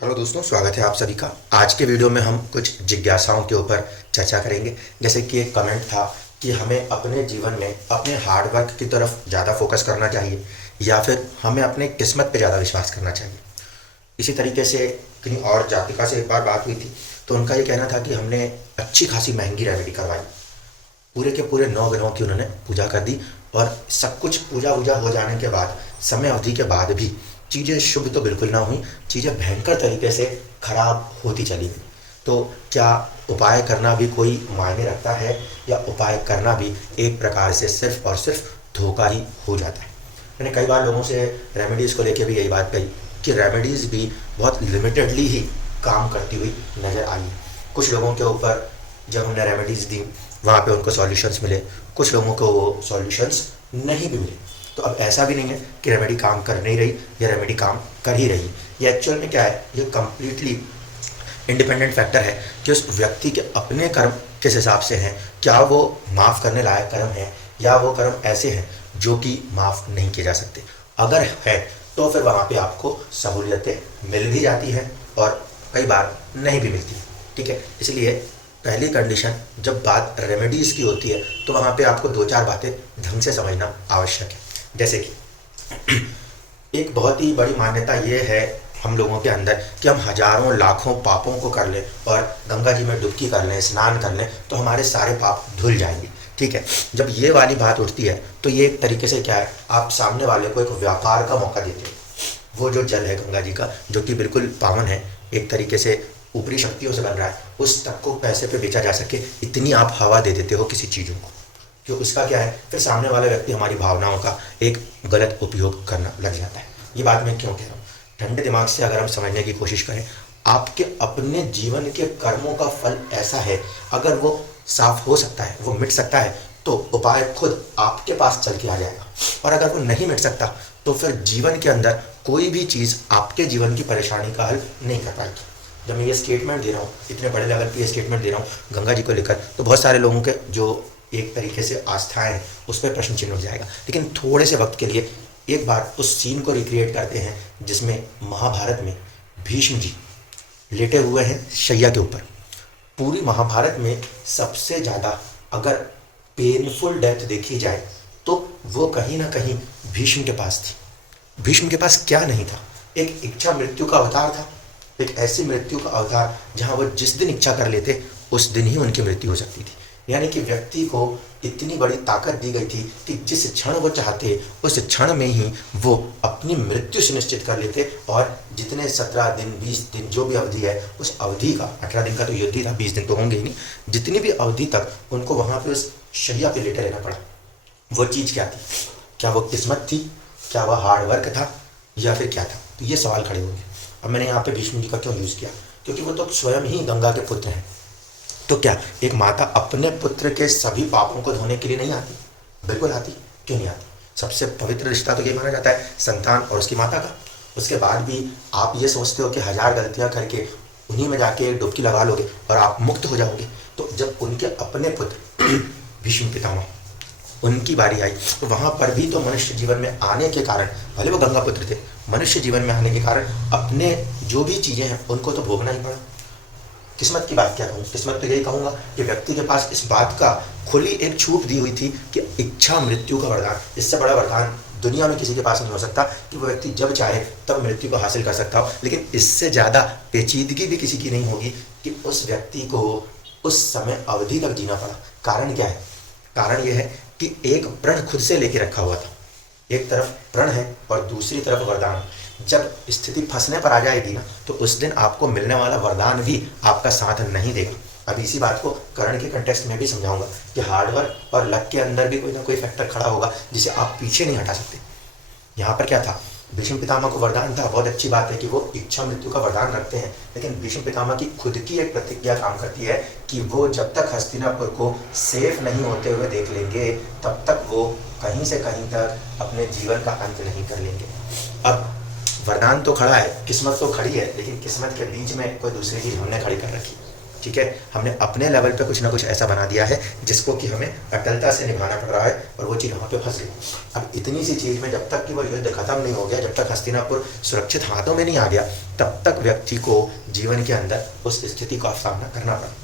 Hello दोस्तों, स्वागत है आप सभी का। आज के वीडियो में हम कुछ जिज्ञासाओं के ऊपर चर्चा करेंगे। जैसे कि एक कमेंट था कि हमें अपने जीवन में अपने हार्ड वर्क की तरफ ज़्यादा फोकस करना चाहिए या फिर हमें अपने किस्मत पे ज़्यादा विश्वास करना चाहिए। इसी तरीके से किन्हीं और जातिका से एक बार बात हुई थी, तो उनका ये कहना था कि हमने अच्छी खासी महंगी रेमेडी करवाई, पूरे के पूरे 9 ग्रहों की उन्होंने पूजा कर दी और सब कुछ पूजा वूजा हो जाने के बाद, समय अवधि के बाद भी चीज़ें शुभ तो बिल्कुल ना हुई, चीज़ें भयंकर तरीके से खराब होती चली गई। तो क्या उपाय करना भी कोई मायने रखता है, या उपाय करना भी एक प्रकार से सिर्फ और सिर्फ धोखा ही हो जाता है? मैंने कई बार लोगों से रेमेडीज़ को लेके भी यही बात कही कि रेमेडीज़ भी बहुत लिमिटेडली ही काम करती हुई नज़र आई। कुछ लोगों के ऊपर जब हमने रेमेडीज़ दी, वहाँ पे उनको सॉल्यूशंस मिले, कुछ लोगों को वो सॉल्यूशंस नहीं भी मिले। तो अब ऐसा भी नहीं है कि रेमेडी काम कर नहीं रही या रेमेडी काम कर ही रही। ये एक्चुअल में क्या है, ये कम्प्लीटली इंडिपेंडेंट फैक्टर है कि उस व्यक्ति के अपने कर्म किस हिसाब से हैं। क्या वो माफ़ करने लायक कर्म है, या वो कर्म ऐसे हैं जो कि माफ़ नहीं किए जा सकते। अगर है तो फिर वहाँ पे आपको सहूलियतें मिल भी जाती हैं और कई बार नहीं भी मिलती। ठीक है, इसलिए पहली कंडीशन जब बात रेमेडीज़ की होती है तो वहाँ पे आपको दो चार बातें ढंग से समझना आवश्यक है। जैसे कि एक बहुत ही बड़ी मान्यता ये है हम लोगों के अंदर कि हम हजारों लाखों पापों को कर लें और गंगा जी में डुबकी कर लें, स्नान कर लें, तो हमारे सारे पाप धुल जाएंगे। ठीक है, जब ये वाली बात उठती है तो ये एक तरीके से क्या है, आप सामने वाले को एक व्यापार का मौका देते हो। वो जो जल है गंगा जी का, जो कि बिल्कुल पावन है, एक तरीके से ऊपरी शक्तियों से बन रहा है, उस तक को पैसे पे बेचा जा सके, इतनी आप हवा दे देते हो किसी चीज़ों को, कि उसका क्या है, फिर सामने वाला व्यक्ति हमारी भावनाओं का एक गलत उपयोग करना लग जाता है। ये बात मैं क्यों कह रहा हूँ, ठंडे दिमाग से अगर हम समझने की कोशिश करें, आपके अपने जीवन के कर्मों का फल ऐसा है, अगर वो साफ हो सकता है, वो मिट सकता है, तो उपाय खुद आपके पास चल के आ जाएगा। और अगर वो नहीं मिट सकता तो फिर जीवन के अंदर कोई भी चीज़ आपके जीवन की परेशानी का हल नहीं कर पाएगी। जब मैं ये स्टेटमेंट दे रहा हूँ, इतने बड़े लेवल पे ये स्टेटमेंट दे रहा हूँ गंगा जी को लेकर, तो बहुत सारे लोगों के जो एक तरीके से आस्थाएं हैं उस पर प्रश्न चिन्ह उठ जाएगा। लेकिन थोड़े से वक्त के लिए एक बार उस सीन को रिक्रिएट करते हैं जिसमें महाभारत में भीष्म जी लेटे हुए हैं शैया के ऊपर। पूरी महाभारत में सबसे ज़्यादा अगर पेनफुल डेथ देखी जाए तो वो कहीं ना कहीं भीष्म के पास थी। भीष्म के पास क्या नहीं था, एक इच्छा मृत्यु का अवतार था, एक ऐसी मृत्यु का अवतार जहाँ वो जिस दिन इच्छा कर लेते उस दिन ही उनकी मृत्यु हो सकती थी। यानी कि व्यक्ति को इतनी बड़ी ताकत दी गई थी कि जिस क्षण वो चाहते उस क्षण में ही वो अपनी मृत्यु सुनिश्चित कर लेते, और जितने 17 दिन 20 दिन जो भी अवधि है, उस अवधि का 18 दिन का तो युद्ध ही था, 20 दिन तो होंगे ही नहीं, जितनी भी अवधि तक उनको वहाँ पे उस शैया पे लेटे रहना पड़ा। वो चीज़ क्या थी? क्या वो किस्मत थी, क्या वह हार्ड वर्क था, या फिर क्या था? तो ये सवाल खड़े होंगे। अब मैंने यहाँ पे भीष्म जी का क्यों यूज़ किया, क्योंकि वो तो स्वयं ही गंगा के पुत्र हैं। तो क्या एक माता अपने पुत्र के सभी पापों को धोने के लिए नहीं आती? बिल्कुल आती। क्यों नहीं आती? सबसे पवित्र रिश्ता तो ये माना जाता है संतान और उसकी माता का। उसके बाद भी आप ये सोचते हो कि 1000 गलतियाँ करके उन्हीं में जाके एक डुबकी लगा लोगे और आप मुक्त हो जाओगे। तो जब उनके अपने पुत्र भीष्म पितामह, उनकी बारी आई, तो वहाँ पर भी तो मनुष्य जीवन में आने के कारण, भले वो गंगा पुत्र थे, मनुष्य जीवन में आने के कारण अपने जो भी चीज़ें हैं उनको तो भोगना ही पड़ा। किस्मत की बात क्या कहूँ, किस्मत तो यही कहूँगा कि व्यक्ति के पास इस बात का खुली एक छूट दी हुई थी कि इच्छा मृत्यु का वरदान, इससे बड़ा वरदान दुनिया में किसी के पास नहीं हो सकता कि वो व्यक्ति जब चाहे तब मृत्यु को हासिल कर सकता हो। लेकिन इससे ज़्यादा पेचीदगी भी किसी की नहीं होगी कि उस व्यक्ति को उस समय अवधि तक जीना पड़ा। कारण क्या है? कारण यह है कि एक प्रण खुद से लेके रखा हुआ था। एक तरफ प्रण है और दूसरी तरफ वरदान। जब स्थिति फंसने पर आ जाएगी ना, तो उस दिन आपको मिलने वाला वरदान भी आपका साथ नहीं देगा। अब इसी बात को कर्ण के कंटेक्स्ट में भी समझाऊंगा कि हार्डवर्क और लक के अंदर भी कोई ना कोई फैक्टर खड़ा होगा जिसे आप पीछे नहीं हटा सकते। यहाँ पर क्या था, भीष्म पितामह को वरदान था, बहुत अच्छी बात है कि वो इच्छा मृत्यु का वरदान रखते हैं, लेकिन भीष्म पितामह की खुद की एक प्रतिज्ञा काम करती है कि वो जब तक हस्तिनापुर को सेफ नहीं होते हुए देख लेंगे तब तक वो कहीं से कहीं तक अपने जीवन का अंत नहीं कर लेंगे। अब वरदान तो खड़ा है, किस्मत तो खड़ी है, लेकिन किस्मत के बीच में कोई दूसरी चीज़ हमने खड़ी कर रखी। ठीक है, हमने अपने लेवल पे कुछ ना कुछ ऐसा बना दिया है जिसको कि हमें अटलता से निभाना पड़ रहा है और वो चीज़ वहाँ पे फंस गई। अब इतनी सी चीज़ में जब तक कि वो युद्ध खत्म नहीं हो गया, जब तक हस्तिनापुर सुरक्षित हाथों में नहीं आ गया, तब तक व्यक्ति को जीवन के अंदर उस स्थिति का सामना करना पड़ा।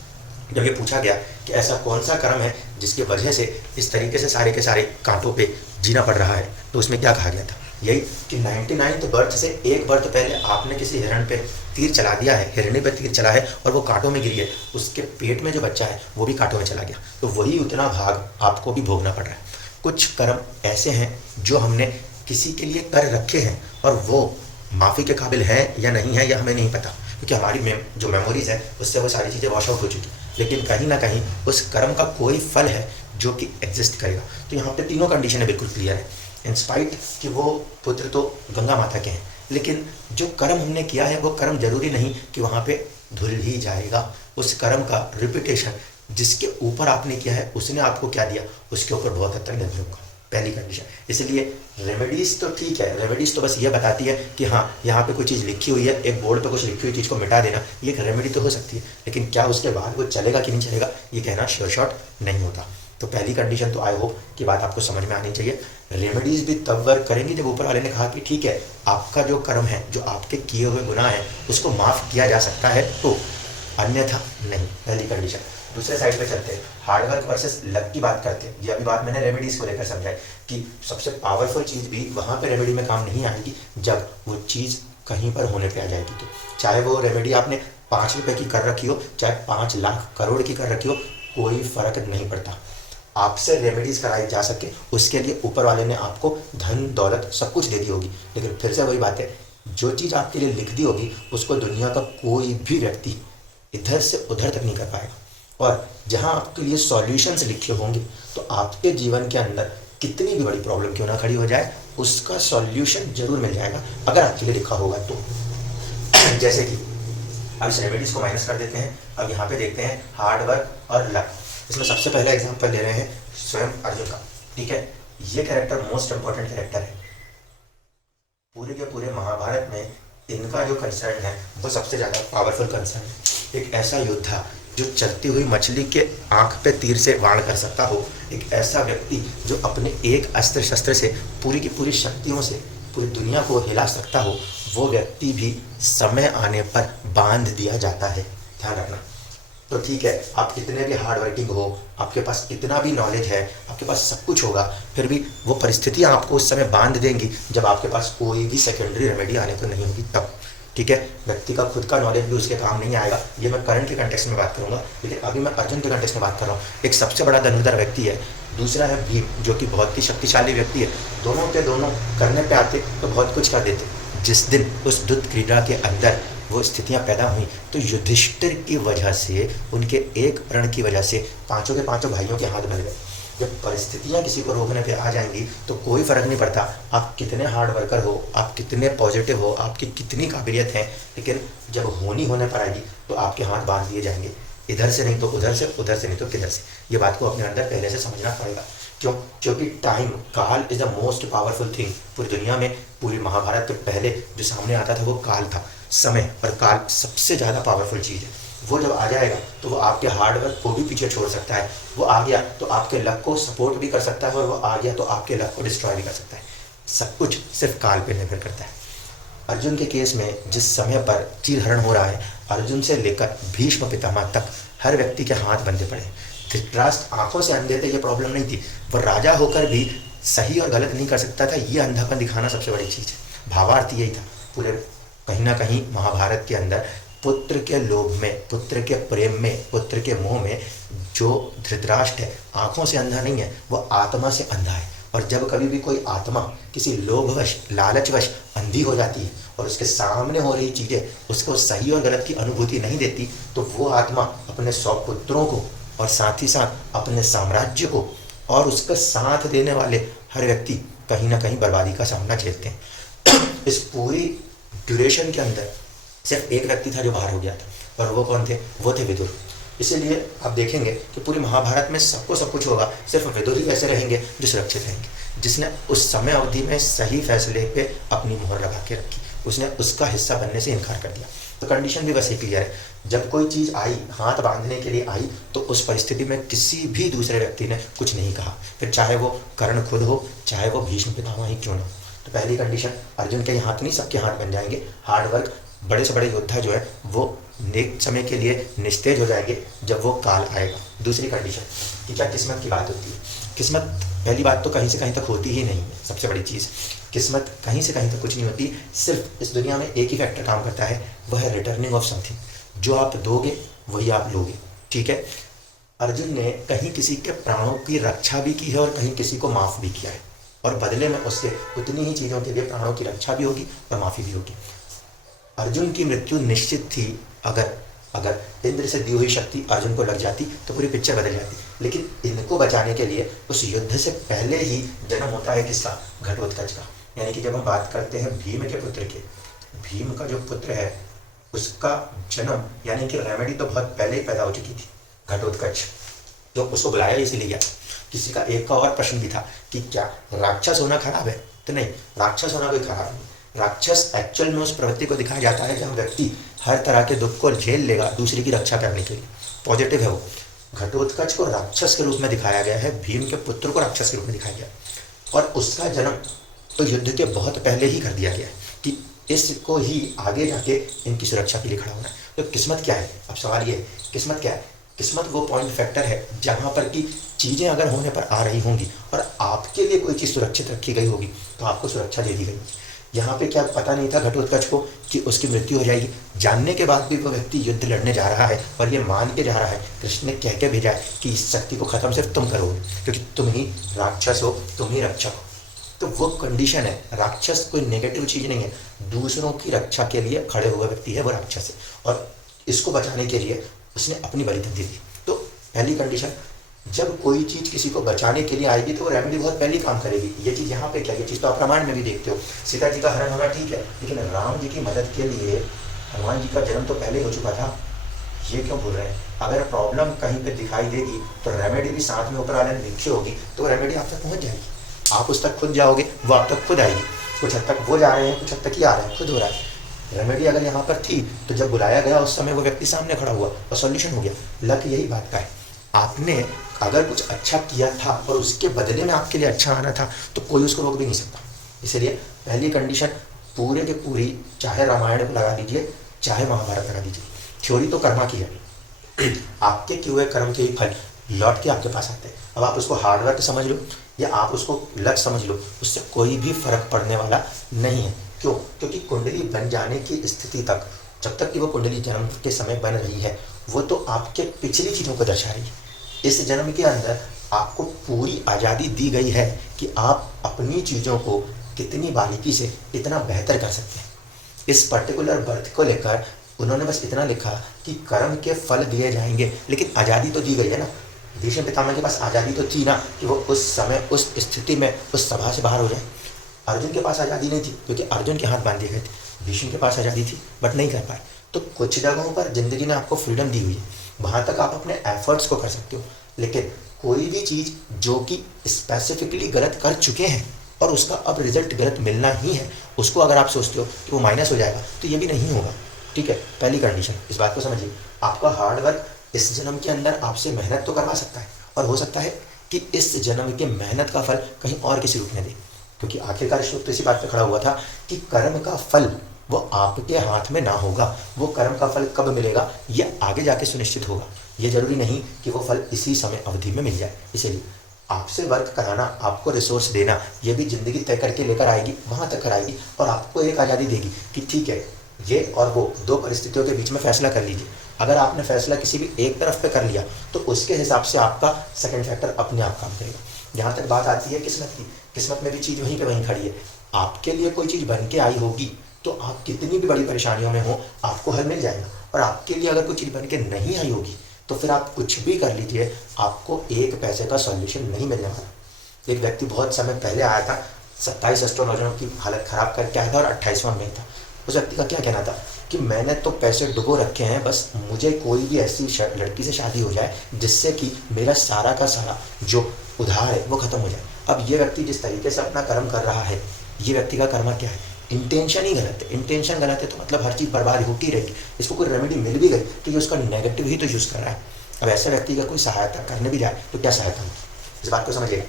जब ये पूछा गया कि ऐसा कौन सा कर्म है जिसकी वजह से इस तरीके से सारे के सारे कांटों पे जीना पड़ रहा है, तो उसमें क्या कहा गया था, यही कि 99th बर्थ से एक बर्थ पहले आपने किसी हिरण पे तीर चला दिया है, हिरणी पे तीर चला है और वो कांटों में गिर गई, उसके पेट में जो बच्चा है वो भी कांटों में चला गया, तो वही उतना भाग आपको भी भोगना पड़ रहा है। कुछ कर्म ऐसे हैं जो हमने किसी के लिए कर रखे हैं और वो माफ़ी के काबिल है या नहीं है, या हमें नहीं पता, क्योंकि हमारी जो मेमोरीज है उससे वो सारी चीज़ें वॉश आउट हो चुकी, लेकिन कहीं ना कहीं उस कर्म का कोई फल है जो कि एग्जिस्ट करेगा। तो यहाँ पे तीनों कंडीशनें बिल्कुल क्लियर है। इंस्पाइट कि वो पुत्र तो गंगा माता के हैं, लेकिन जो कर्म हमने किया है वो कर्म जरूरी नहीं कि वहाँ पे धुल ही जाएगा। उस कर्म का रिपीटेशन जिसके ऊपर आपने किया है उसने आपको क्या दिया, उसके ऊपर बहुत हद तक निर्भर होगा, पहली कंडीशन। इसलिए रेमेडीज़ तो ठीक है, रेमेडीज़ तो बस ये बताती है कि हाँ यहाँ पे कोई चीज़ लिखी हुई है, एक बोर्ड पे कुछ लिखी हुई चीज़ को मिटा देना, ये एक रेमेडी तो हो सकती है, लेकिन क्या उसके बाद वो चलेगा कि नहीं चलेगा ये कहना श्योर शॉट नहीं होता। तो पहली कंडीशन तो आई होप की बात आपको समझ में आनी चाहिए। रेमेडीज़ भी तब वर्क करेंगी जब ऊपर वाले ने कहा कि ठीक है आपका जो कर्म है, जो आपके किए हुए गुनाह है उसको माफ़ किया जा सकता है, तो अन्यथा नहीं, पहली कंडीशन। दूसरे साइड पे चलते हैं, हार्डवर्क वर्सेस लक की बात करते हैं। ये अभी बात मैंने रेमेडीज़ को लेकर समझाई कि सबसे पावरफुल चीज़ भी वहाँ पे रेमेडी में काम नहीं आएगी जब वो चीज़ कहीं पर होने पे आ जाएगी। तो चाहे वो रेमेडी आपने 5 रुपये की कर रखी हो, चाहे 5 लाख करोड़ की कर रखी हो, कोई फ़र्क नहीं पड़ता। आपसे रेमेडीज़ कराई जा सके उसके लिए ऊपर वाले ने आपको धन दौलत सब कुछ दे दी होगी, लेकिन फिर से वही बात है, जो चीज़ आपके लिए लिख दी होगी उसको दुनिया का कोई भी व्यक्ति इधर से उधर तक नहीं कर पाएगा। और जहाँ आपके लिए सॉल्यूशंस लिखे होंगे तो आपके जीवन के अंदर कितनी भी बड़ी प्रॉब्लम क्यों ना खड़ी हो जाए उसका सॉल्यूशन जरूर मिल जाएगा अगर आपके लिए लिखा होगा तो। जैसे कि अब इस रेमेडीज़ को माइनस कर देते हैं। अब यहाँ पे देखते हैं हार्डवर्क और लक। इसमें सबसे पहला एग्जांपल ले रहे हैं स्वयं अर्जुन का, ठीक है। ये कैरेक्टर मोस्ट इंपॉर्टेंट कैरेक्टर है पूरे के पूरे महाभारत में। इनका जो कंसर्न है वो सबसे ज़्यादा पावरफुल कंसर्न है। एक ऐसा योद्धा जो चलती हुई मछली के आंख पे तीर से वार कर सकता हो, एक ऐसा व्यक्ति जो अपने एक अस्त्र शस्त्र से पूरी की पूरी शक्तियों से पूरी दुनिया को हिला सकता हो, वो व्यक्ति भी समय आने पर बांध दिया जाता है, ध्यान रखना। तो ठीक है, आप कितने भी हार्ड वर्किंग हो, आपके पास कितना भी नॉलेज है, आपके पास सब कुछ होगा, फिर भी वो परिस्थितियाँ आपको उस समय बांध देंगी जब आपके पास कोई भी सेकेंडरी रेमेडी आने को नहीं होगी तब, ठीक है। व्यक्ति का खुद का नॉलेज भी उसके काम नहीं आएगा, ये मैं करंट के कंटेक्स्ट में बात करूंगा, लेकिन अभी मैं अर्जुन के कंटेक्स्ट में बात कर रहा हूँ। एक सबसे बड़ा धनुर्धर व्यक्ति है, दूसरा है भीम जो कि बहुत ही शक्तिशाली व्यक्ति है। दोनों के दोनों करने पे आते तो बहुत कुछ कर देते। जिस दिन उस दुष्ट क्रीड़ा के अंदर वो स्थितियाँ पैदा हुई तो युधिष्ठिर की वजह से, उनके एक प्रण की वजह से पांचों के पांचों भाइयों के हाथ बन गए। जब परिस्थितियाँ किसी को रोकने पे आ जाएंगी तो कोई फ़र्क नहीं पड़ता आप कितने हार्ड वर्कर हो, आप कितने पॉजिटिव हो, आपकी कितनी काबिलियत है, लेकिन जब होने पर आएगी तो आपके हाथ बांध दिए जाएंगे, इधर से नहीं तो उधर से, उधर से नहीं तो किधर से। ये बात को अपने अंदर पहले से समझना पड़ेगा। क्यों? क्योंकि टाइम, काल is the most powerful thing पूरी दुनिया में। पूरी महाभारत के पहले जो सामने आता था वो काल था। समय और काल सबसे ज़्यादा पावरफुल चीज़ है। वो जब आ जाएगा तो वो आपके हार्डवर्क को भी पीछे छोड़ सकता है। वो आ गया तो आपके लक को सपोर्ट भी कर सकता है, और वो आ गया तो आपके लक को डिस्ट्रॉय भी कर सकता है। सब कुछ सिर्फ काल पे निर्भर करता है। अर्जुन के केस में जिस समय पर चीरहरण हो रहा है, अर्जुन से लेकर भीष्म पितामह तक हर व्यक्ति के हाथ बंधे पड़े। धृतराष्ट्र आंखों से अंधे थे, ये प्रॉब्लम नहीं थी। वो राजा होकर भी सही और गलत नहीं कर सकता था, ये अंधापन दिखाना सबसे बड़ी चीज़ है। भावार्थ यही था पूरे कहीं ना कहीं महाभारत के अंदर। पुत्र के लोभ में, पुत्र के प्रेम में, पुत्र के मोह में जो धृतराष्ट्र है आंखों से अंधा नहीं है, वो आत्मा से अंधा है। और जब कभी भी कोई आत्मा किसी लोभवश, लालचवश अंधी हो जाती है और उसके सामने हो रही चीज़ें उसको सही और गलत की अनुभूति नहीं देती, तो वो आत्मा अपने 100 पुत्रों को और साथ ही साथ अपने साम्राज्य को और उसका साथ देने वाले हर व्यक्ति कहीं ना कहीं बर्बादी का सामना झेलते हैं। इस पूरी ड्यूरेशन के अंदर सिर्फ एक व्यक्ति था जो बाहर हो गया था, और वो कौन थे? वो थे विदुर। इसीलिए आप देखेंगे कि पूरे महाभारत में सबको सब कुछ होगा, सिर्फ विदुर ही ऐसे रहेंगे जो सुरक्षित रहेंगे, जिसने उस समय अवधि में सही फैसले पे अपनी मोहर लगा के रखी। उसने उसका हिस्सा बनने से इनकार कर दिया। तो कंडीशन भी बस एक क्लियर है, जब कोई चीज़ आई, हाथ बांधने के लिए आई, तो उस परिस्थिति में किसी भी दूसरे व्यक्ति ने कुछ नहीं कहा, फिर चाहे वो कर्ण खुद हो, चाहे वो भीष्म पितामह ही क्यों ना हो। तो पहली कंडीशन, अर्जुन के हाथ नहीं सबके हाथ बन जाएंगे, हार्डवर्क, बड़े से बड़े योद्धा जो है वो नेक समय के लिए निस्तेज हो जाएंगे जब वो काल आएगा। दूसरी कंडीशन कि क्या किस्मत की बात होती है। किस्मत पहली बात तो कहीं से कहीं तक होती ही नहीं है, सबसे बड़ी चीज़ किस्मत कहीं से कहीं तक कुछ नहीं होती। सिर्फ इस दुनिया में एक ही फैक्टर काम करता है, वह है रिटर्निंग ऑफ समथिंग। जो आप दोगे वही आप लोगे, ठीक है। अर्जुन ने कहीं किसी के प्राणों की रक्षा भी की है और कहीं किसी को माफ़ भी किया है, और बदले में उससे उतनी ही चीज़ों के लिए प्राणों की रक्षा भी होगी और माफ़ी भी होगी। अर्जुन की मृत्यु निश्चित थी। अगर इंद्र से दी हुई शक्ति अर्जुन को लग जाती तो पूरी पिक्चर बदल जाती, लेकिन इनको बचाने के लिए उस युद्ध से पहले ही जन्म होता है किसका, घटोत्कच का। यानी कि जब हम बात करते हैं भीम के पुत्र के, भीम का जो पुत्र है उसका जन्म, यानी कि रेमेडी तो बहुत पहले ही पैदा हो चुकी थी, घटोत्कच। जो उसको बुलाया इसीलिए गया। किसी का एक का और प्रश्न भी था कि क्या राक्षस होना खराब है, तो नहीं, राक्षस होना कोई खराब नहीं। राक्षस एक्चुअल में उस प्रवृत्ति को दिखाया जाता है जहाँ व्यक्ति हर तरह के दुख को झेल लेगा दूसरे की रक्षा करने के लिए, पॉजिटिव है वो। घटोत्कच को राक्षस के रूप में दिखाया गया है, भीम के पुत्र को राक्षस के रूप में दिखाया गया, और उसका जन्म तो युद्ध के बहुत पहले ही कर दिया गया है कि इसको ही आगे जाके इनकी सुरक्षा के लिए खड़ा होना है। तो किस्मत क्या है, अब सवाल ये है किस्मत क्या है। किस्मत वो पॉइंट फैक्टर है जहाँ पर कि चीज़ें अगर होने पर आ रही होंगी और आपके लिए कोई चीज़ सुरक्षित रखी गई होगी तो आपको सुरक्षा दे दी गई। यहाँ पे क्या पता नहीं था घटोत्कच को कि उसकी मृत्यु हो जाएगी, जानने के बाद भी वो व्यक्ति युद्ध लड़ने जा रहा है और ये मान के जा रहा है, कृष्ण ने कह के भेजा है कि इस शक्ति को ख़त्म सिर्फ तुम करोगे क्योंकि तुम ही राक्षस हो, तुम ही रक्षक हो। तो वो कंडीशन है, राक्षस कोई नेगेटिव चीज़ नहीं है, दूसरों की रक्षा के लिए खड़े हुए व्यक्ति है वो राक्षस है, और इसको बचाने के लिए उसने अपनी बलिदान दी। तो पहली कंडीशन, जब कोई चीज़ किसी को बचाने के लिए आएगी तो वो रेमेडी बहुत पहले काम करेगी। ये चीज़ यहाँ पे क्या, ये चीज़ तो आप रामायण में भी देखते हो, सीता जी का हरण होना ठीक है, लेकिन राम जी की मदद के लिए हनुमान जी का जन्म तो पहले हो चुका था। ये क्यों भूल रहे हैं। अगर प्रॉब्लम कहीं पे दिखाई देगी तो रेमेडी भी साथ में ऊपर वाले ने लिखी होगी, तो रेमेडी आप तक पहुँच जाएगी। आप उस तक खुद जाओगे, वो आप तक खुद आएगी। कुछ हद तक वो जा रहे हैं, कुछ हद तक ही आ रहे हैं, खुद हो रहा है। रेमेडी अगर यहाँ पर थी तो जब बुलाया गया उस समय वो व्यक्ति सामने खड़ा हुआ और सॉल्यूशन हो गया। लक यही बात का है, आपने अगर कुछ अच्छा किया था और उसके बदले में आपके लिए अच्छा आना था तो कोई उसको रोक भी नहीं सकता। इसलिए पहली कंडीशन पूरे के पूरी, चाहे रामायण को लगा लीजिए चाहे महाभारत लगा दीजिए, थ्योरी तो कर्मा की है। आपके किए हुए कर्म के ही फल लौट के आपके पास आते हैं। अब आप उसको हार्डवर्क समझ लो या आप उसको लक समझ लो, उससे कोई भी फर्क पड़ने वाला नहीं है। क्यों? क्योंकि कुंडली बन जाने की स्थिति तक, जब तक कि वो कुंडली जन्म के समय बन रही है, वो तो आपके पिछली चीज़ों को दर्शा रही है। इस जन्म के अंदर आपको पूरी आज़ादी दी गई है कि आप अपनी चीज़ों को कितनी बारीकी से इतना बेहतर कर सकते हैं। इस पर्टिकुलर बर्थ को लेकर उन्होंने बस इतना लिखा कि कर्म के फल दिए जाएंगे, लेकिन आज़ादी तो दी गई है ना। भीष्म पितामह के पास आज़ादी तो थी ना कि वो उस समय उस स्थिति में उस सभा से बाहर हो जाए। अर्जुन के पास आज़ादी नहीं थी क्योंकि अर्जुन के हाथ बांध दिए गए थे। भीष्म के पास आज़ादी थी बट नहीं कर पाए। तो कुछ जगहों पर ज़िंदगी ने आपको फ्रीडम दी हुई है, वहाँ तक आप अपने एफर्ट्स को कर सकते हो, लेकिन कोई भी चीज़ जो कि स्पेसिफिकली गलत कर चुके हैं और उसका अब रिजल्ट गलत मिलना ही है, उसको अगर आप सोचते हो कि वो माइनस हो जाएगा तो ये भी नहीं होगा। ठीक है, पहली कंडीशन, इस बात को समझिए। आपका हार्डवर्क इस जन्म के अंदर आपसे मेहनत तो करवा सकता है, और हो सकता है कि इस जन्म के मेहनत का फल कहीं और किसी रूप में दे, क्योंकि आखिरकार श्लोक तो इसी बात पे खड़ा हुआ था कि कर्म का फल वो आपके हाथ में ना होगा। वो कर्म का फल कब मिलेगा ये आगे जाके सुनिश्चित होगा, ये जरूरी नहीं कि वो फल इसी समय अवधि में मिल जाए। इसीलिए आपसे वर्क कराना, आपको रिसोर्स देना, ये भी ज़िंदगी तय करके लेकर आएगी, वहाँ तक कराएगी और आपको एक आज़ादी देगी कि ठीक है, ये और वो दो परिस्थितियों के बीच में फैसला कर लीजिए। अगर आपने फैसला किसी भी एक तरफ पे कर लिया तो उसके हिसाब से आपका सेकंड फैक्टर अपने आप काम करेगा। जहाँ तक बात आती है किस्मत की, किस्मत में भी चीज़ वहीं पे वहीं खड़ी है। आपके लिए कोई चीज़ बन के आई होगी तो आप कितनी भी बड़ी परेशानियों में हो आपको हल मिल जाएगा, और आपके लिए अगर कोई चीज़ बन के नहीं आई होगी तो फिर आप कुछ भी कर लीजिए, आपको एक पैसे का सॉल्यूशन नहीं मिलने वाला। एक व्यक्ति बहुत समय पहले आया था, 27 एस्ट्रोलॉजरों की हालत ख़राब करके आया था और 28वां में था। उस व्यक्ति का क्या कहना था कि मैंने तो पैसे डुबो रखे हैं, बस मुझे कोई भी ऐसी लड़की से शादी हो जाए जिससे कि मेरा सारा का सारा जो उधार है वो ख़त्म हो जाए। अब ये व्यक्ति जिस तरीके से अपना कर्म कर रहा है, ये व्यक्ति का कर्म क्या है इंटेंशन ही गलत है। इंटेंशन गलत है तो मतलब हर चीज़ बर्बाद होती रहेगी। इसको कोई रेमेडी मिल भी गई तो ये उसका नेगेटिव ही तो यूज़ कर रहा है। अब ऐसे व्यक्ति का कोई सहायता करने भी जाए तो क्या सहायता होगी, इस बात को समझिएगा।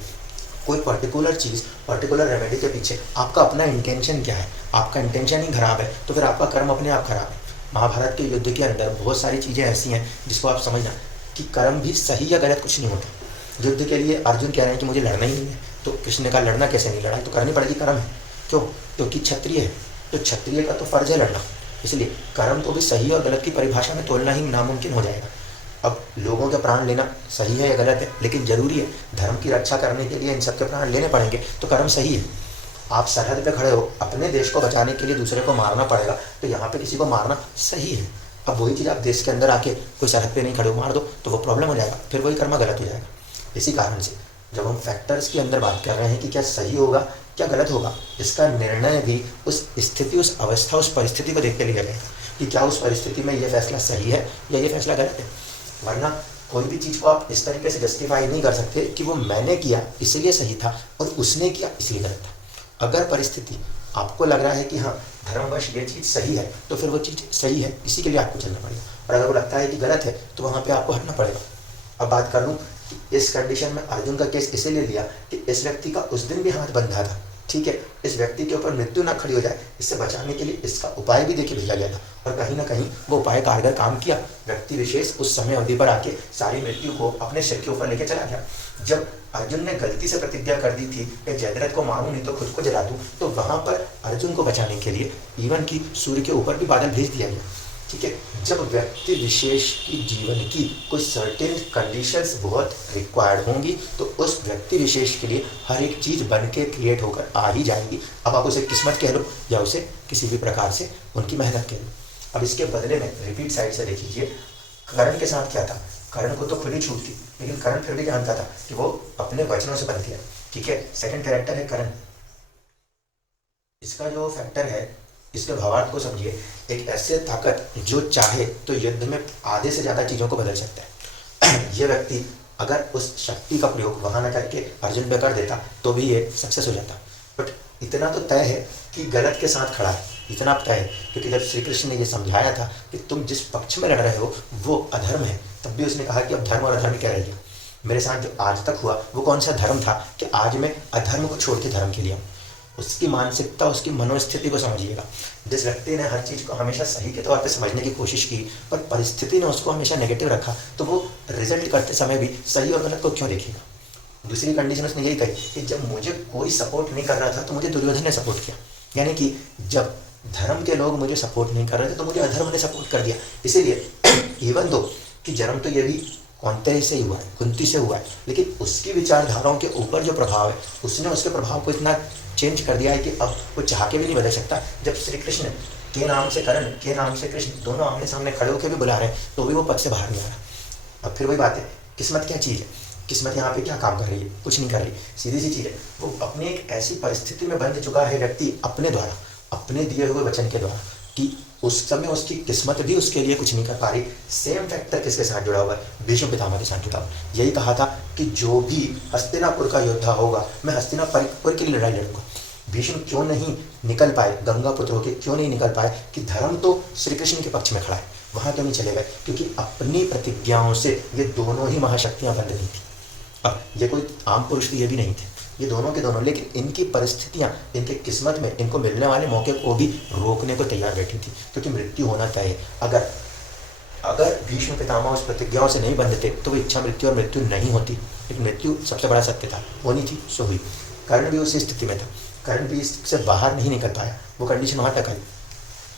कोई पर्टिकुलर चीज़, पर्टिकुलर रेमेडी के पीछे आपका अपना इंटेंशन क्या है, आपका इंटेंशन ही खराब है तो फिर आपका कर्म अपने आप खराब है। महाभारत के युद्ध के अंदर बहुत सारी चीज़ें ऐसी हैं जिसको आप समझना कि कर्म भी सही या गलत कुछ नहीं होता। युद्ध के लिए अर्जुन कह रहे हैं कि मुझे लड़ना ही नहीं है, तो कृष्ण ने कहा लड़ना कैसे नहीं, लड़ाई तो करनी पड़ेगी, कर्म है। क्यों? क्योंकि क्षत्रिय है, तो क्षत्रिय का तो फर्ज है लड़ना, इसलिए कर्म को भी सही और गलत की परिभाषा में तोलना ही नामुमकिन हो जाएगा। अब लोगों के प्राण लेना सही है या गलत है, लेकिन जरूरी है, धर्म की रक्षा करने के लिए इन सब के प्राण लेने पड़ेंगे, तो कर्म सही है। आप सरहद पे खड़े हो, अपने देश को बचाने के लिए दूसरे को मारना पड़ेगा, तो यहाँ पे किसी को मारना सही है। अब वही चीज़ आप देश के अंदर आके कोई सरहद पे नहीं खड़े हो, मार दो तो वो प्रॉब्लम हो जाएगा, फिर वही कर्म गलत हो जाएगा। इसी कारण से जब हम फैक्टर्स के अंदर बात कर रहे हैं कि क्या सही होगा क्या गलत होगा, इसका निर्णय भी उस स्थिति, उस अवस्था, उस परिस्थिति को देख के लिया जाएगा कि क्या उस परिस्थिति में ये फैसला सही है या ये फैसला गलत है। वरना कोई भी चीज़ को आप इस तरीके से जस्टिफाई नहीं कर सकते कि वो मैंने किया इसलिए सही था और उसने किया इसलिए गलत था। अगर परिस्थिति आपको लग रहा है कि हाँ धर्मवश ये चीज़ सही है तो फिर वो चीज़ सही है, इसी के लिए आपको चलना पड़ेगा, और अगर वो लगता है कि गलत है तो वहाँ पे आपको हटना पड़ेगा। अब बात कर लूँ कि इस कंडीशन में अर्जुन का केस इसीलिए लिया कि इस व्यक्ति का उस दिन भी हाथ बंधा था, ठीक है, इस व्यक्ति के ऊपर मृत्यु ना खड़ी हो जाए, इससे बचाने के लिए इसका उपाय भी देखिए भेजा गया था, और कहीं ना कहीं वो उपाय कारगर काम किया। व्यक्ति विशेष उस समय अवधि पर आके सारी मृत्यु को अपने सिर के ऊपर लेके चला गया। जब अर्जुन ने गलती से प्रतिज्ञा कर दी थी कि जयद्रथ को मारूं नहीं तो खुद को जला दूं, तो वहां पर अर्जुन को बचाने के लिए इवन की सूर्य के ऊपर भी बादल भेज दिया गया, ठीक है। जब व्यक्ति विशेष की जीवन की कोई सर्टेन कंडीशंस बहुत रिक्वायर्ड होंगी तो उस व्यक्ति विशेष के लिए हर एक चीज़ बन के क्रिएट होकर आ ही जाएगी। अब आप उसे किस्मत कह लो या उसे किसी भी प्रकार से उनकी मेहनत कह लो। अब इसके बदले में रिपीट साइड से देख लीजिए, कर्ण के साथ क्या था, कर्ण को तो खुली छूट थी, लेकिन कर्ण फिर भी जानता था कि वो अपने वचनों से बंध गया, ठीक है। सेकंड कैरेक्टर है कर्ण। इसका जो फैक्टर है, इसके भावार्थ को समझिए, एक ऐसे ताकत जो चाहे तो युद्ध में आधे से ज़्यादा चीज़ों को बदल सकता है। ये व्यक्ति अगर उस शक्ति का प्रयोग वहाँ न करके अर्जुन पे कर देता तो भी ये सक्सेस हो जाता, बट इतना तो तय है कि गलत के साथ खड़ा है, इतना तय है, क्योंकि जब श्री कृष्ण ने ये समझाया था कि तुम जिस पक्ष में लड़ रहे हो वो अधर्म है, तब भी उसने कहा कि अब धर्म और अधर्म क्या रह गया। मेरे साथ जो आज तक हुआ वो कौन सा धर्म था कि आज मैं अधर्म को छोड़ के धर्म के लिए। उसकी मानसिकता, उसकी मनोस्थिति को समझिएगा। जिस व्यक्ति ने हर चीज़ को हमेशा सही के तौर पे समझने की कोशिश की पर परिस्थिति ने उसको हमेशा नेगेटिव रखा, तो वो रिजल्ट करते समय भी सही और गलत को क्यों देखेगा। दूसरी कंडीशन उसने यही कही कि जब मुझे कोई सपोर्ट नहीं कर रहा था तो मुझे दुर्योधन ने सपोर्ट किया, यानी कि जब धर्म के लोग मुझे सपोर्ट नहीं कर रहे थे तो मुझे अधर्म ने सपोर्ट कर दिया। इसीलिए इवन दो कि जन्म तो ये भी कौंतेय से ही हुआ है, कुंती से हुआ है, लेकिन उसकी विचारधाराओं के ऊपर जो प्रभाव है उसने उसके प्रभाव को इतना चेंज कर दिया है कि अब वो चाह के भी नहीं बदल सकता। जब श्री कृष्ण के नाम से कर्ण, के नाम से कृष्ण दोनों आमने सामने खड़े होकर भी बुला रहे हैं तो भी वो पद से बाहर नहीं आ रहा। अब फिर वही बात है, किस्मत क्या चीज़ है, किस्मत यहाँ पे क्या काम कर रही है, कुछ नहीं कर रही, सीधी सी चीज़ है, वो अपनी एक ऐसी परिस्थिति में बंध चुका है व्यक्ति अपने द्वारा, अपने दिए हुए वचन के द्वारा, कि उस समय उसकी किस्मत भी उसके लिए कुछ नहीं कर पा रही। सेम फैक्टर किसके साथ जुड़ा हुआ है, भीष्म पितामह के साथ जुड़ा हुआ। यही कहा था कि जो भी हस्तिनापुर का योद्धा होगा मैं हस्तिनापुर के लिए लड़ाई लड़ूंगा। भीष्म क्यों नहीं निकल पाए, गंगा पुत्र होके क्यों नहीं निकल पाए कि धर्म तो श्री कृष्ण के पक्ष में खड़ा है, वहाँ क्यों नहीं चले गए, क्योंकि अपनी प्रतिज्ञाओं से ये दोनों ही महाशक्तियाँ बंध नहीं थी। अब ये कोई आम पुरुष भी ये भी नहीं थे, ये दोनों के दोनों, लेकिन इनकी परिस्थितियाँ, इनके किस्मत में इनको मिलने वाले मौके को भी रोकने को तैयार बैठी थी, क्योंकि मृत्यु होना तय है। अगर भीष्म पितामह उस प्रतिज्ञाओं से नहीं बंधते तो वो इच्छा मृत्यु और मृत्यु नहीं होती, लेकिन मृत्यु सबसे बड़ा सत्य था, होनी थी, सो हुई। कर्ण भी उसी स्थिति में था, कर्ण भी इससे बाहर नहीं निकल पाया, वो कंडीशन वहाँ तक आई।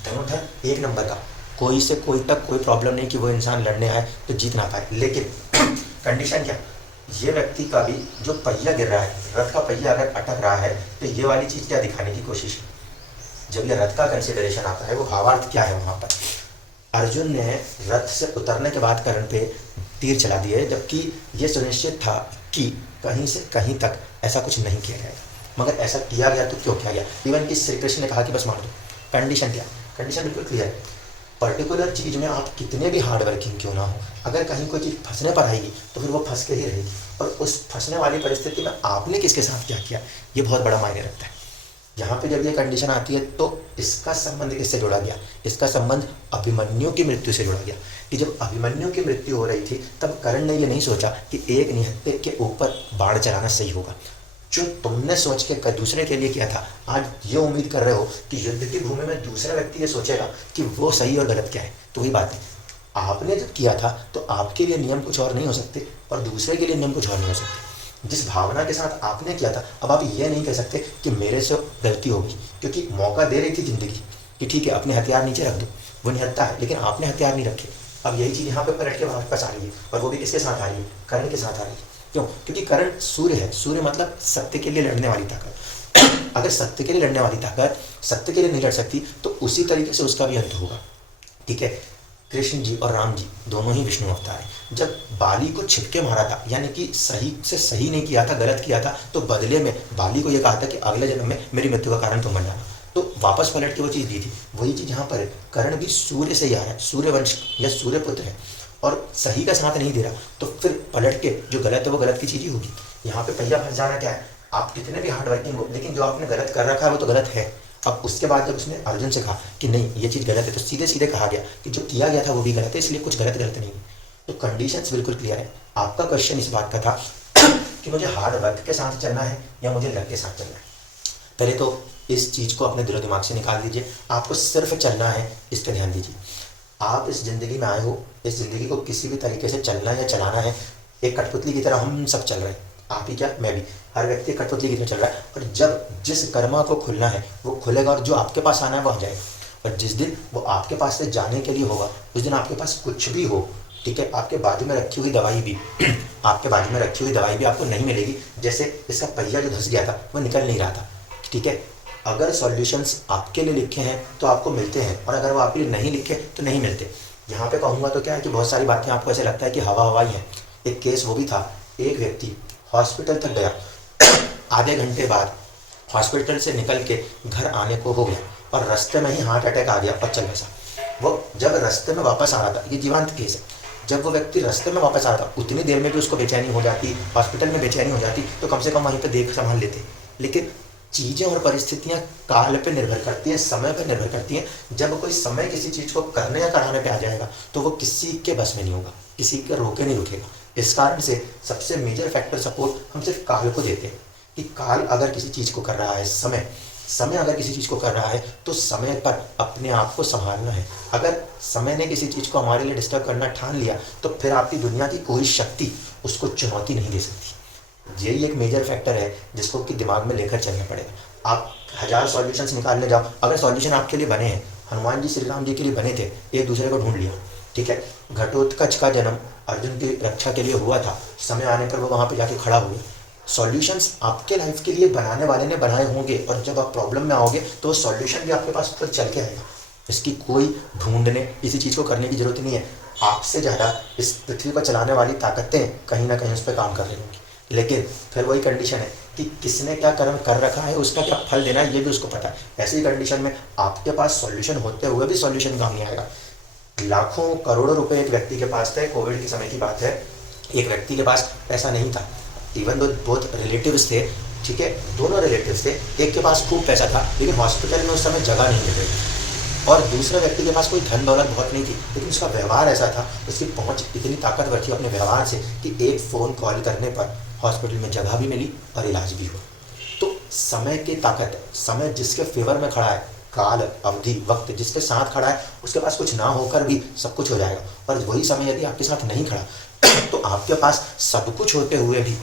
धनुर्धर एक नंबर का, कोई से कोई तक कोई प्रॉब्लम नहीं कि वो इंसान लड़ने आए तो जीत ना पाए, लेकिन कंडीशन क्या, ये व्यक्ति का भी जो पहिया गिर रहा है, रथ का पहिया अगर अटक रहा है तो ये वाली चीज़ क्या दिखाने की कोशिश की। जब ये रथ का कंसिडरेशन आता है, वो भावार्थ क्या है वहाँ पर, अर्जुन ने रथ से उतरने के बाद कर्ण पे तीर चला दिए, जबकि ये सुनिश्चित था कि कहीं से कहीं तक ऐसा कुछ नहीं किया जाएगा, मगर ऐसा किया गया तो क्यों किया गया। इवन कि श्री कृष्ण ने कहा कि बस मार दो। कंडीशन क्या, कंडीशन बिल्कुल क्लियर है। पर्टिकुलर चीज़ में आप कितने भी हार्ड वर्किंग क्यों ना हो, अगर कहीं कोई चीज़ फंसने पर आएगी तो फिर वो फंस के ही रहेगी, और उस फंसने वाली परिस्थिति में आपने किसके साथ क्या किया ये बहुत बड़ा मायने रखता है। यहाँ पे जब ये कंडीशन आती है तो इसका संबंध किससे जोड़ा गया? इसका संबंध अभिमन्यु की मृत्यु से जोड़ा गया कि जब अभिमन्यु की मृत्यु हो रही थी तब कर्ण ने ये नहीं सोचा कि एक निहत्थे के ऊपर बाण चलाना सही होगा। जो तुमने सोच के दूसरे के लिए किया था, आज ये उम्मीद कर रहे हो कि युद्ध की भूमि में दूसरा व्यक्ति ये सोचेगा कि वो सही और गलत क्या है। तो वही बात है, आपने जब किया था तो आपके लिए नियम कुछ और नहीं हो सकते और दूसरे के लिए नियम कुछ और नहीं हो सकते। जिस भावना के साथ आपने किया था, अब आप ये नहीं कह सकते कि मेरे से गलती होगी, क्योंकि मौका दे रही थी ज़िंदगी कि ठीक है अपने हथियार नीचे रख दो, वो निहत्था है, लेकिन आपने हथियार नहीं रखे। अब यही चीज़ यहाँ पे पलट के वापस आ रही है, और वो भी किसके साथ आ रही है? कर्ण के साथ आ रही है। क्यों? क्योंकि कर्ण सूर्य है। सूर्य मतलब सत्य के लिए लड़ने वाली ताकत। अगर सत्य के लिए लड़ने वाली ताकत सत्य के लिए नहीं लड़ सकती तो उसी तरीके से उसका भी अंत होगा। ठीक है, कृष्ण जी और राम जी दोनों ही विष्णु अवतार हैं। जब बाली को छिपके मारा था, यानी कि सही से सही नहीं किया था, गलत किया था, तो बदले में बाली को यह कहा था कि अगले जन्म में मेरी मृत्यु का कारण तुम बन जाना, तो वापस पलट के वो चीज़ दी थी। वही चीज़ यहाँ पर है। कर्ण भी सूर्य से ही आया है, सूर्य वंश या सूर्य पुत्र है, और सही का साथ नहीं दे रहा, तो फिर पलट के जो गलत है वो गलत की चीज़ ही होगी। यहाँ पे पहिया फंस जाना क्या है? आप कितने भी हार्ड वर्किंग हो, लेकिन जो आपने गलत कर रखा है वो तो गलत है। अब उसके बाद जब उसने अर्जुन से कहा कि नहीं ये चीज़ गलत है, तो सीधे सीधे कहा गया कि जो किया गया था वो भी गलत है, इसलिए कुछ गलत गलत नहीं है। तो कंडीशंस बिल्कुल क्लियर है। आपका क्वेश्चन इस बात का था कि मुझे हार्ड वर्क के साथ चलना है या मुझे लक के साथ चलना है। पहले तो इस चीज़ को अपने दिलो दिमाग से निकाल दीजिए। आपको सिर्फ चलना है, इस पर ध्यान दीजिए। आप इस ज़िंदगी में आए हो, इस ज़िंदगी को किसी भी तरीके से चलना या चलाना है। एक कठपुतली की तरह हम सब चल रहे हैं, आप ही क्या मैं भी, हर व्यक्ति कठपुतली की तरह चल रहा है। और जब जिस कर्मा को खुलना है वो खुलेगा, और जो आपके पास आना है वो आ जाएगा। और जिस दिन वो आपके पास से जाने के लिए होगा, उस दिन आपके पास कुछ भी हो, ठीक है, आपके बाजू में रखी हुई दवाई भी आपके बाजू में रखी हुई दवाई भी आपको नहीं मिलेगी। जैसे इसका पहिया जो धंस गया था वो निकल नहीं रहा था, ठीक है। अगर सॉल्यूशंस आपके लिए लिखे हैं तो आपको मिलते हैं, और अगर वो आपके लिए नहीं लिखे तो नहीं मिलते। यहाँ पे कहूँगा तो क्या है कि बहुत सारी बातें आपको ऐसे लगता है कि हवा हवा ही है। एक केस वो भी था, एक व्यक्ति हॉस्पिटल तक गया, आधे घंटे बाद हॉस्पिटल से निकल के घर आने को हो गया, और रास्ते में ही हार्ट अटैक आ गया और चल बसा। वो जब रास्ते में वापस आ रहा था, ये जीवंत केस है, जब वो व्यक्ति रास्ते में वापस आ रहा था, उतनी देर में भी उसको बेचैनी हो जाती, हॉस्पिटल में बेचैनी हो जाती, तो कम से कम वहीं पर देख संभाल लेते। लेकिन चीज़ें और परिस्थितियाँ काल पे निर्भर करती हैं, समय पर निर्भर करती हैं। जब कोई समय किसी चीज़ को करने या कराने पे आ जाएगा तो वो किसी के बस में नहीं होगा, किसी के रोके नहीं रुकेगा। इस कारण से सबसे मेजर फैक्टर सपोर्ट हम सिर्फ काल को देते हैं कि काल अगर किसी चीज़ को कर रहा है, समय अगर किसी चीज़ को कर रहा है तो समय पर अपने आप को संभालना है। अगर समय ने किसी चीज़ को हमारे लिए डिस्टर्ब करना ठान लिया तो फिर आपकी दुनिया की कोई शक्ति उसको चुनौती नहीं दे सकती। यही एक मेजर फैक्टर है जिसको कि दिमाग में लेकर चलना पड़ेगा। आप 1000 सॉल्यूशंस निकालने जाओ, अगर सॉल्यूशन आपके लिए बने हैं, हनुमान जी श्री राम जी के लिए बने थे, एक दूसरे को ढूंढ लिया, ठीक है। घटोत्कच का जन्म अर्जुन की रक्षा के लिए हुआ था, समय आने पर वो वहाँ पे जाके खड़ा हो गया। सॉल्यूशंस आपके लाइफ के लिए बनाने वाले ने बनाए होंगे, और जब आप प्रॉब्लम में आओगे तो सॉल्यूशन भी आपके पास खुद चल के आएगा। इसकी कोई ढूंढने इसी चीज़ को करने की जरूरत नहीं है। आपसे ज़्यादा इस पृथ्वी पर चलाने वाली ताकतें कहीं ना कहीं उस पर काम कर रही होंगी, लेकिन फिर वही कंडीशन है कि किसने क्या कर्म कर रखा है, उसका क्या फल देना है, ये भी उसको पता है। ऐसी कंडीशन में आपके पास सॉल्यूशन होते हुए भी सॉल्यूशन काम नहीं आएगा। लाखों करोड़ों रुपए एक व्यक्ति के पास थे, कोविड के समय की बात है, एक व्यक्ति के पास पैसा नहीं था, इवन दो बहुत रिलेटिव्स थे, ठीक है, दोनों रिलेटिव्स थे, एक के पास खूब पैसा था लेकिन हॉस्पिटल में उस समय जगह नहीं मिल रही, और दूसरे व्यक्ति के पास कोई धन दौलत बहुत नहीं थी, लेकिन उसका व्यवहार ऐसा था, उसकी पहुंच इतनी ताकतवर थी अपने व्यवहार से कि एक फ़ोन कॉल करने पर हॉस्पिटल में जगह भी मिली और इलाज भी हो। तो समय की ताकत है, समय जिसके फेवर में खड़ा है, काल अवधि वक्त जिसके साथ खड़ा है, उसके पास कुछ ना होकर भी सब कुछ हो जाएगा। और वही समय यदि आपके साथ नहीं खड़ा तो आपके पास सब कुछ होते हुए भी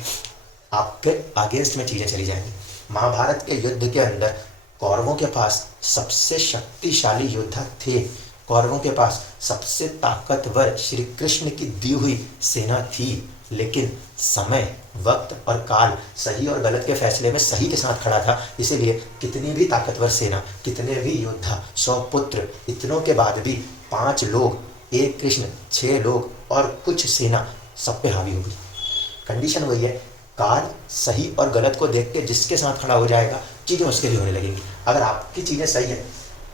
आपके अगेंस्ट में चीज़ें चली जाएंगी। महाभारत के युद्ध के अंदर कौरवों के पास सबसे शक्तिशाली योद्धा थे, कौरवों के पास सबसे ताकतवर श्री कृष्ण की दी हुई सेना थी, लेकिन समय वक्त और काल सही और गलत के फैसले में सही के साथ खड़ा था। इसीलिए कितनी भी ताकतवर सेना, कितने भी योद्धा, 100 पुत्र, इतनों के बाद भी 5 लोग, एक कृष्ण, 6 लोग और कुछ सेना सब पे हावी होगी। कंडीशन वही है, काल सही और गलत को देख के जिसके साथ खड़ा हो जाएगा चीज़ें उसके लिए होने लगेंगी। अगर आपकी चीज़ें सही है,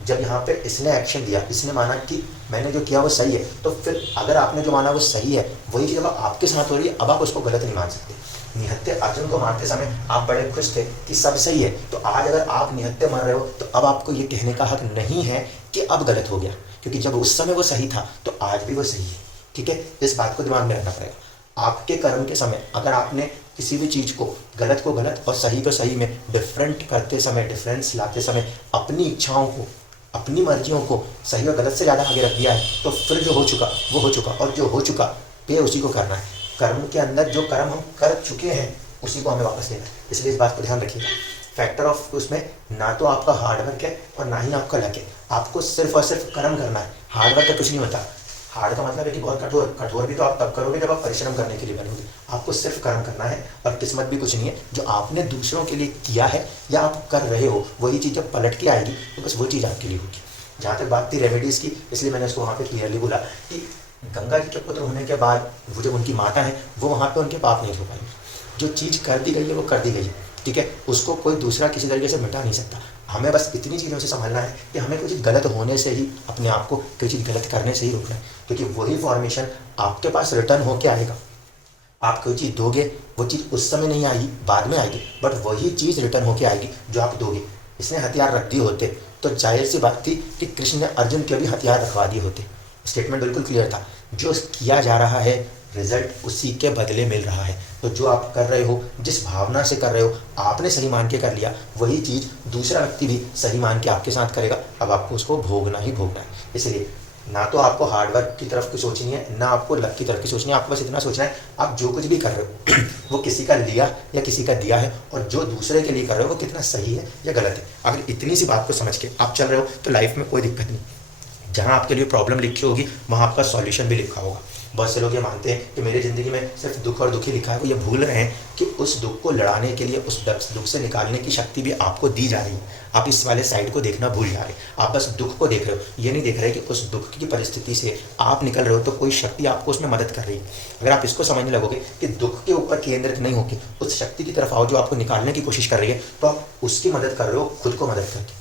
जब यहाँ पे इसने एक्शन दिया, इसने माना कि मैंने जो किया वो सही है, तो फिर अगर आपने जो माना वो सही है, वही चीज़ अब आपके साथ हो रही है, अब आप उसको गलत नहीं मान सकते। निहत्थे अर्जुन को मारते समय आप बड़े खुश थे कि सब सही है, तो आज अगर आप निहत्थे मार रहे हो तो अब आपको ये कहने का हक नहीं है कि अब गलत हो गया, क्योंकि जब उस समय वो सही था तो आज भी वो सही है। ठीक है, इस बात को दिमाग में रखना पड़ेगा। आपके कर्म के समय अगर आपने किसी भी चीज़ को गलत और सही को सही में डिफरेंट करते समय, डिफरेंस लाते समय अपनी इच्छाओं को, अपनी मर्जियों को सही और गलत से ज़्यादा आगे रख दिया है, तो फिर जो हो चुका वो हो चुका, और जो हो चुका पे उसी को करना है। कर्म के अंदर जो कर्म हम कर चुके हैं उसी को हमें वापस लेना है, इसलिए इस बात को ध्यान रखिएगा। फैक्टर ऑफ उसमें ना तो आपका हार्डवर्क है और ना ही आपका लक है, आपको सिर्फ और सिर्फ कर्म करना है। हार्डवर्क का कुछ नहीं होता। हार्ड का मतलब है कि बहुत कठोर भी तो आप तब करोगे जब आप परिश्रम करने के लिए बनेंगे। आपको सिर्फ कर्म करना है, और किस्मत भी कुछ नहीं है। जो आपने दूसरों के लिए किया है या आप कर रहे हो, वही चीज़ जब पलट के आएगी तो बस वो चीज़ आपके लिए होगी। जहाँ तक बात थी रेमेडीज़ की, इसलिए मैंने उसको वहाँ पे क्लियरली बोला कि गंगा जी के पुत्र होने के बाद वो जो उनकी माता है, वो वहाँ पे उनके पाप नहीं धो पाएंगे। जो चीज़ कर दी गई है वो कर दी गई है, ठीक है, उसको कोई दूसरा किसी तरीके से मिटा नहीं सकता। हमें बस इतनी चीज़ों से संभलना है कि हमें कोई चीज़ गलत होने से ही, अपने आप को कोई चीज़ गलत करने से ही रोकना है, क्योंकि वही फॉर्मेशन आपके पास रिटर्न होके आएगा। आप कोई चीज़ दोगे, वो चीज़ उस समय नहीं आएगी, बाद में आएगी, बट वही चीज़ रिटर्न होके आएगी जो आप दोगे। इसने हथियार रख दिए होते तो जाहिर सी बात थी कि कृष्ण ने अर्जुन के भी हथियार रखवा दिए होते। स्टेटमेंट बिल्कुल क्लियर था। जो किया जा रहा है रिजल्ट उसी के बदले मिल रहा है। तो जो आप कर रहे हो, जिस भावना से कर रहे हो, आपने सही मान के कर लिया, वही चीज़ दूसरा व्यक्ति भी सही मान के आपके साथ करेगा। अब आपको उसको भोगना ही भोगना है। इसलिए ना तो आपको हार्डवर्क की तरफ की सोचनी है, ना आपको लक की तरफ की सोचनी है। आपको बस इतना सोचना है आप जो कुछ भी कर रहे हो वो किसी का लिया या किसी का दिया है, और जो दूसरे के लिए कर रहे हो वो कितना सही है या गलत है। अगर इतनी सी बात को समझ के आप चल रहे हो तो लाइफ में कोई दिक्कत नहीं। जहाँ आपके लिए प्रॉब्लम लिखी होगी वहाँ आपका सॉल्यूशन भी लिखा होगा। बहुत से लोग ये मानते हैं कि मेरी ज़िंदगी में सिर्फ दुख और दुख ही लिखा है। वो ये भूल रहे हैं कि उस दुख को लड़ाने के लिए, उस दुख से निकालने की शक्ति भी आपको दी जा रही है। आप इस वाले साइड को देखना भूल जा रहे हैं। आप बस दुख को देख रहे हो, ये नहीं देख रहे कि उस दुख की परिस्थिति से आप निकल रहे हो तो कोई शक्ति आपको उसमें मदद कर रही है। अगर आप इसको समझने लगोगे कि दुख के ऊपर केंद्रित नहीं होकर उस शक्ति की तरफ आओ जो आपको निकालने की कोशिश कर रही है, तो आप उसकी मदद कर रहे हो खुद को मदद करके।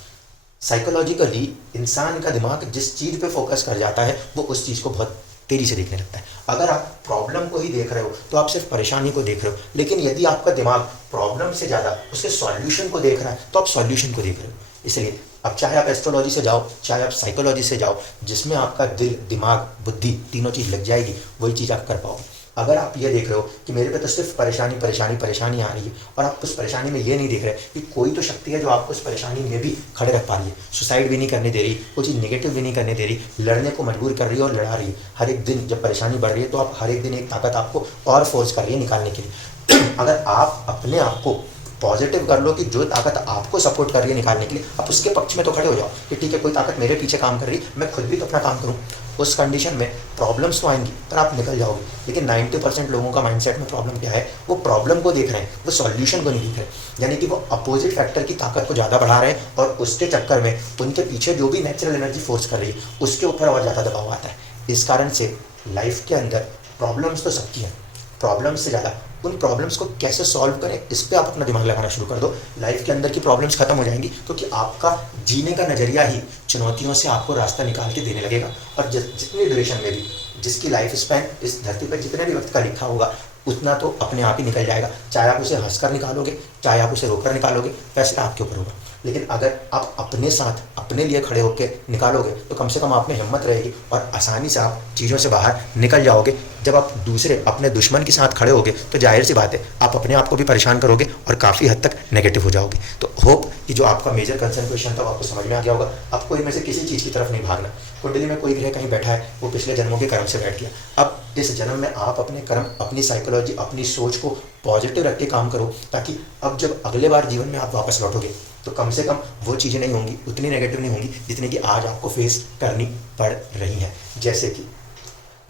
साइकोलॉजिकली इंसान का दिमाग जिस चीज़ पे फोकस कर जाता है वो उस चीज़ को बहुत तेज़ी से देखने लगता है। अगर आप प्रॉब्लम को ही देख रहे हो तो आप सिर्फ परेशानी को देख रहे हो, लेकिन यदि आपका दिमाग प्रॉब्लम से ज़्यादा उसके सॉल्यूशन को देख रहा है तो आप सॉल्यूशन को देख रहे हो। इसलिए अब चाहे आप एस्ट्रोलॉजी से जाओ, चाहे आप साइकोलॉजी से जाओ, जिसमें आपका दिल, दिमाग, बुद्धि तीनों चीज़ लग जाएगी, वही चीज़ आप कर पाओगे। अगर आप ये देख रहे हो कि मेरे पे तो सिर्फ परेशानी आ रही है, और आप उस परेशानी में ये नहीं देख रहे कि कोई तो शक्ति है जो आपको उस परेशानी में भी खड़े रख पा रही है, सुसाइड भी नहीं करने दे रही, कोई चीज़ नेगेटिव भी नहीं करने दे रही, लड़ने को मजबूर कर रही है और लड़ा रही है। हर एक दिन जब परेशानी बढ़ रही है तो आप हर एक दिन एक ताकत आपको और फोर्स कर रही है निकालने के लिए। अगर आप अपने आप को पॉजिटिव कर लो कि जो ताकत आपको सपोर्ट कर रही है निकालने के लिए, आप उसके पक्ष में तो खड़े हो जाओ कि ठीक है, कोई ताकत मेरे पीछे काम कर रही है, मैं खुद भी तो अपना काम करूँ। उस कंडीशन में प्रॉब्लम्स तो आएंगी पर आप निकल जाओगे। लेकिन 90% लोगों का माइंडसेट में प्रॉब्लम क्या है, वो प्रॉब्लम को देख रहे हैं, वो सॉल्यूशन को नहीं देख रहे। यानी कि वो अपोजिट फैक्टर की ताकत को ज़्यादा बढ़ा रहे हैं, और उसके चक्कर में उनके पीछे जो भी नेचुरल एनर्जी फोर्स कर रही है उसके ऊपर और ज़्यादा दबाव आता है। इस कारण से लाइफ के अंदर प्रॉब्लम्स तो सबकी हैं, प्रॉब्लम्स से ज़्यादा उन प्रॉब्लम्स को कैसे सॉल्व करें, इस पर आप अपना दिमाग लगाना शुरू कर दो। लाइफ के अंदर की प्रॉब्लम्स खत्म हो जाएंगी, क्योंकि आपका जीने का नज़रिया ही चुनौतियों से आपको रास्ता निकाल के देने लगेगा। और जितनी ड्यूरेशन में भी जिसकी लाइफ स्पैन इस धरती पर जितने भी वक्त का लिखा होगा, उतना तो अपने आप ही निकल जाएगा। चाहे आप उसे हंसकर निकालोगे, चाहे आप उसे रोककर निकालोगे, फैसला आपके ऊपर होगा। लेकिन अगर आप अपने साथ अपने लिए खड़े होकर निकालोगे तो कम से कम आप में हिम्मत रहेगी और आसानी से आप चीज़ों से बाहर निकल जाओगे। जब आप दूसरे अपने दुश्मन के साथ खड़े होगे तो जाहिर सी बात है आप अपने आप को भी परेशान करोगे और काफ़ी हद तक नेगेटिव हो जाओगे। तो होप कि जो आपका मेजर कंसर्न क्वेश्चन था वो आपको समझ में आ गया होगा। आपको इनमें से किसी चीज़ की तरफ नहीं भागना। कुंडली में कोई ग्रह कहीं बैठा है, वो पिछले जन्मों के कर्म से बैठ गया। अब इस जन्म में आप अपने कर्म, अपनी साइकोलॉजी, अपनी सोच को पॉजिटिव रख के काम करो, ताकि अब जब अगले बार जीवन में आप वापस लौटोगे तो कम से कम वो चीज़ें नहीं होंगी, उतनी नेगेटिव नहीं होंगी जितनी कि आज आपको फेस करनी पड़ रही हैं। जैसे कि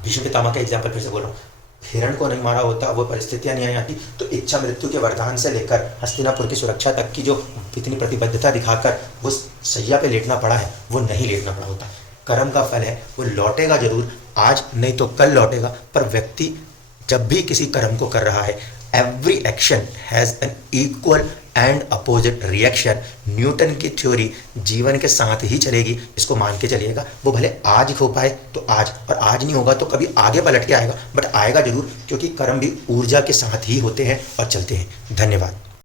भीष्म पितामह का एग्जाम्पल फिर से बोल रहा हूँ, हिरण को नहीं मारा होता, वो परिस्थितियाँ नहीं आती, तो इच्छा मृत्यु के वरदान से लेकर हस्तिनापुर की सुरक्षा तक की जो इतनी प्रतिबद्धता दिखाकर वो सैया पे लेटना पड़ा है, वो नहीं लेटना पड़ा होता। कर्म का फल है, वो लौटेगा जरूर, आज नहीं तो कल लौटेगा। पर व्यक्ति जब भी किसी कर्म को कर रहा है, every action has an equal and opposite reaction. Newton की थ्योरी जीवन के साथ ही चलेगी, इसको मान के चलिएगा। वो भले आज हो पाए तो आज, और आज नहीं होगा तो कभी आगे पलट के आएगा, बट आएगा जरूर, क्योंकि कर्म भी ऊर्जा के साथ ही होते हैं और चलते हैं। धन्यवाद।